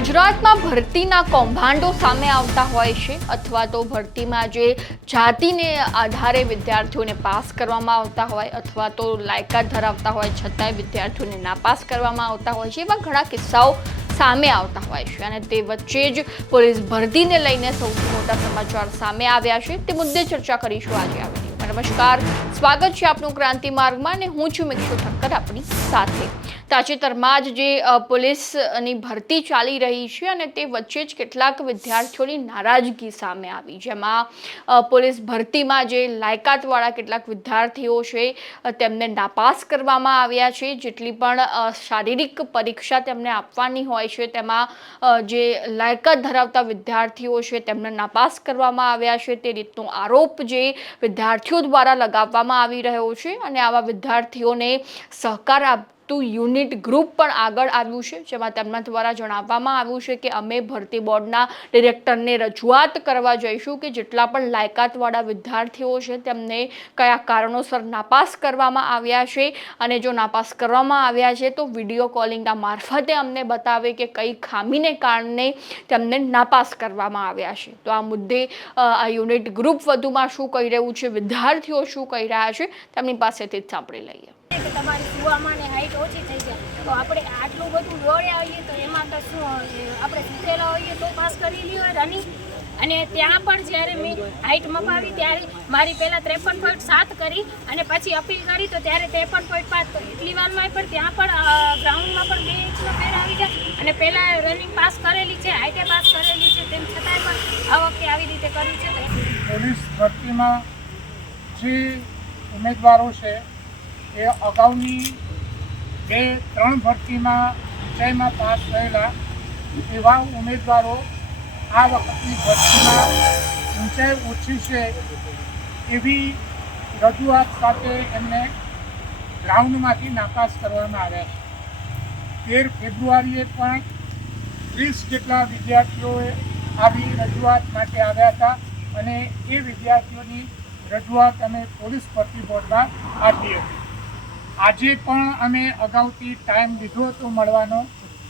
ગુજરાતમાં ભરતીના કૌભાંડો સામે આવતા હોય છે અથવા તો ભરતીમાં જે જાતિને આધારે વિદ્યાર્થીઓને પાસ કરવામાં આવતા હોય અથવા તો લાયકાત ધરાવતા હોય છતાંય વિદ્યાર્થીઓને નાપાસ કરવામાં આવતા હોય છે, એવા ઘણા કિસ્સાઓ સામે આવતા હોય છે અને તે વચ્ચે જ પોલીસ ભરતીને લઈને સૌથી મોટા સમાચાર સામે આવ્યા છે. તે મુદ્દે ચર્ચા કરીશું આજે આ વિડીયોમાં. નમસ્કાર, સ્વાગત છે આપનું ક્રાંતિ માર્ગમાં અને હું છું મિક્ષુ ઠક્કર આપણી સાથે. તાજેતરમાં જ જે પોલીસની ભરતી ચાલી રહી છે અને તે વચ્ચે જ કેટલાક વિદ્યાર્થીઓની નારાજગી સામે આવી, જેમાં પોલીસ ભરતીમાં જે લાયકાતવાળા કેટલાક વિદ્યાર્થીઓ છે તેમને નાપાસ કરવામાં આવ્યા છે. જેટલી પણ શારીરિક પરીક્ષા તેમને આપવાની હોય છે તેમાં જે લાયકાત ધરાવતા વિદ્યાર્થીઓ છે તેમને નાપાસ કરવામાં આવ્યા છે, તે રીતનો આરોપ જે વિદ્યાર્થીઓ દ્વારા લગાવવામાં આવી રહ્યો છે. અને આવા વિદ્યાર્થીઓને સહકાર યુનિટ ગ્રુપ પણ આગળ આવ્યું છે, જેમાં તેમના દ્વારા જણાવવામાં આવ્યું છે કે અમે ભરતી બોર્ડના ડિરેક્ટરને રજૂઆત કરવા જઈશું કે જેટલા પણ લાયકાતવાળા વિદ્યાર્થીઓ છે તેમને કયા કારણોસર નાપાસ કરવામાં આવ્યા છે અને જો નાપાસ કરવામાં આવ્યા છે તો વિડીયો કોલિંગના મારફતે અમને બતાવે કે કઈ ખામીને કારણે તેમને નાપાસ કરવામાં આવ્યા છે. તો આ મુદ્દે આ યુનિટ ગ્રુપ વધુમાં શું કહી રહ્યું છે, વિદ્યાર્થીઓ શું કહી રહ્યા છે, તેમની પાસેથી જ સાંભળી લઈએ. કે તમારી સુવામાં ને હાઈટ ઓછી થઈ જાય તો આપણે આટલું બધું દોડ્યા હોઈએ તો એમાં તો શું આપણે શીખેલા હોઈએ તો પાસ કરી લ્યો રનિંગ. અને ત્યાં પણ જ્યારે મેં હાઈટ મપાવી ત્યારે મારી પહેલાં 53.7 કરી અને પછી અપીલ કરી તો ત્યારે 53.5. તો એટલી વારમાં પણ ત્યાં પણ ગ્રાઉન્ડમાં પણ 2 ઇંચનો ફેર આવી જાય અને પહેલાં રનિંગ પાસ કરેલી છે, હાઈટે પાસ કરેલી છે, તેમ છતાંય પણ આ વખતે આવી રીતે કરી છે. પોલીસ ભરતીમાં જે ઉમેદવારો છે એ અગાઉની 2-3 ભરતીમાં ઊંચાઈમાં પાસ થયેલા એવા ઉમેદવારો આ વખતની ભરતીમાં ઊંચાઈ ઓછી છે એવી રજૂઆત સાથે એમને ગ્રાઉન્ડમાંથી નાપાસ કરવામાં આવ્યા છે. 13 ફેબ્રુઆરીએ પણ 30 જેટલા વિદ્યાર્થીઓએ આવી રજૂઆત માટે આવ્યા હતા અને એ વિદ્યાર્થીઓની રજૂઆત અમે પોલીસ ભરતી બોર્ડમાં આપી હતી. આજે પણ અમે અગાઉથી ટાઈમ લીધો હતો મળવાનો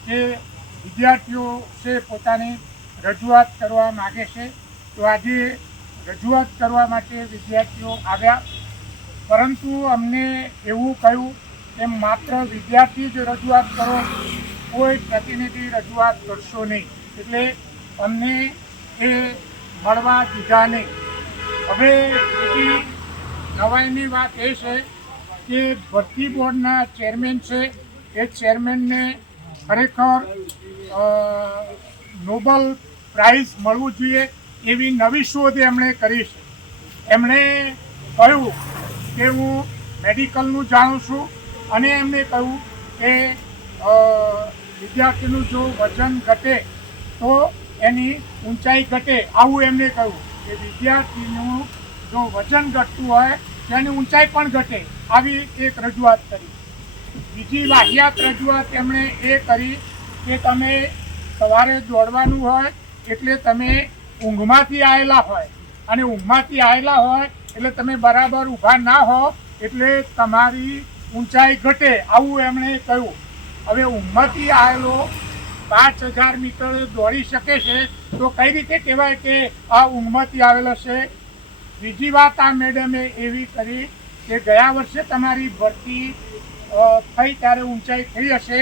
કે વિદ્યાર્થીઓ છે પોતાની રજૂઆત કરવા માગે છે. તો આજે રજૂઆત કરવા માટે વિદ્યાર્થીઓ આવ્યા, પરંતુ અમને એવું કહ્યું કે માત્ર વિદ્યાર્થી જ રજૂઆત કરો, કોઈ પ્રતિનિધિ રજૂઆત કરશો નહીં. એટલે અમને એ મળવા દીધા નહીં. હવે બીજી નવાઈની વાત એ છે કે ભરતી બોર્ડના ચેરમેન છે એ ચેરમેનને ખરેખર નોબલ પ્રાઇઝ મળવું જોઈએ એવી નવી શોધ એમણે કરી છે. એમણે કહ્યું કે હું મેડિકલનું જાણું છું અને એમણે કહ્યું કે વિદ્યાર્થીનું જો વજન ઘટે તો એની ઊંચાઈ ઘટે. આવું એમણે કહ્યું કે વિદ્યાર્થીનું જો વજન ઘટતું હોય તો એની ઊંચાઈ પણ ઘટે. આવી એક રજૂઆત કરી. બીજી વાહિયાત રજૂઆત એમણે એ કરી કે તમે સવારે દોડવાનું હોય એટલે તમે ઊંઘમાંથી આવેલા હોય અને ઊંઘમાંથી આવેલા હોય એટલે તમે બરાબર ઊભા ના હો એટલે તમારી ઊંચાઈ ઘટે. આવું એમણે કહ્યું. હવે ઊંઘમાંથી આવેલો 5000 મીટર દોડી શકે છે તો કઈ રીતે કહેવાય કે આ ઊંઘમાંથી આવેલો છે? બીજી વાત આ મેડમે એવી કરી કે ગયા વર્ષે તમારી ભરતી થઈ ત્યારે ઊંચાઈ થઈ હશે,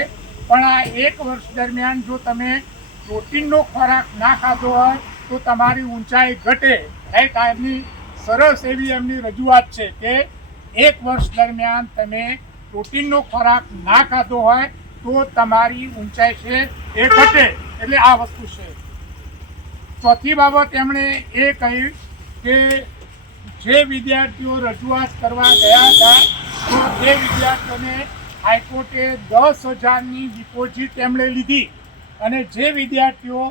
પણ આ 1 વર્ષ દરમિયાન જો તમે પ્રોટીનનો ખોરાક ના ખાધો હોય તો તમારી ઊંચાઈ ઘટે. રાઈટ, આ એમની સરસ એવી એમની રજૂઆત છે કે 1 વર્ષ દરમિયાન તમે પ્રોટીનનો ખોરાક ના ખાધો હોય તો તમારી ઊંચાઈ છે એ ઘટે. એટલે આ વસ્તુ છે. ચોથી બાબત એમણે એ કહી કે જે વિદ્યાર્થીઓ રજૂઆત કરવા ગયા હતા તો એ વિદ્યાર્થીઓને હાઈકોર્ટે 10,000ની ડિપોઝિટ એમણે લીધી અને જે વિદ્યાર્થીઓ